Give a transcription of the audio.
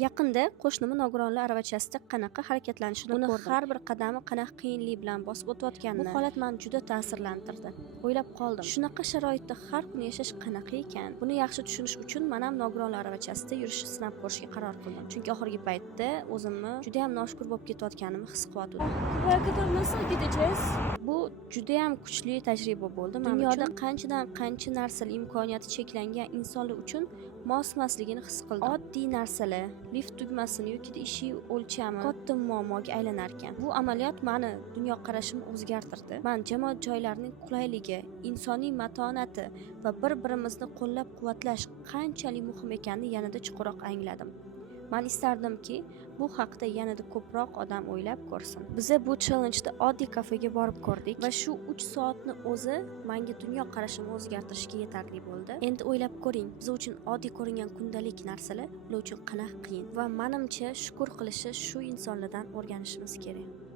Yaqinda qo'shnimni nogironlar aravachasida qanaqa harakatlanishini ko'rdim. Har bir qadami qanaqa qiyinlik bilan bosib o'tayotganini, bu holat meni juda ta'sirlantirdi. O'ylab qoldim, shunaqa sharoitda har kuni yashash qanaqa ekan? Buni yaxshi tushunish uchun men ham nogironlar aravachasida yurishni sinab ko'rishga qaror qildim. Chunki oxirgi paytda o'zimni juda ham noshukur bo'lib ketayotganimni his qilyotgandim. Kubaga nasıl gideceğiz? Bu juda ham kuchli tajriba bo'ldi. Dunyoda qanchadan qancha narsalar imkoniyati cheklangan insonlar uchun mos emasligini his qildim. Oddiy narsalar, lift tugmasini yoki eshik o'lchami katta muammoga aylanar ekan. Bu amaliyot meni dunyoqarashimni o'zgartirdi. Men jamoat joylarining qulayligi, insoniy matonati va bir-birimizni qo'llab-quvvatlash qanchalik muhim ekanini yanada chuqurroq angladim. Men istardimki, bu haqda yanada ko'proq odam o'ylab ko'rsin. Biz bu challenge-da oddiy kafega borib ko'rdik va shu 3 soatni o'zi menga dunyo qarashimni o'zgartirishga yetarli bo'ldi. Endi o'ylab ko'ring, biz uchun oddiy ko'ringan kundalik narsalar ular uchun qanaqa qiyin va menimcha shukur qilishi shu insonlardan o'rganishimiz kerak.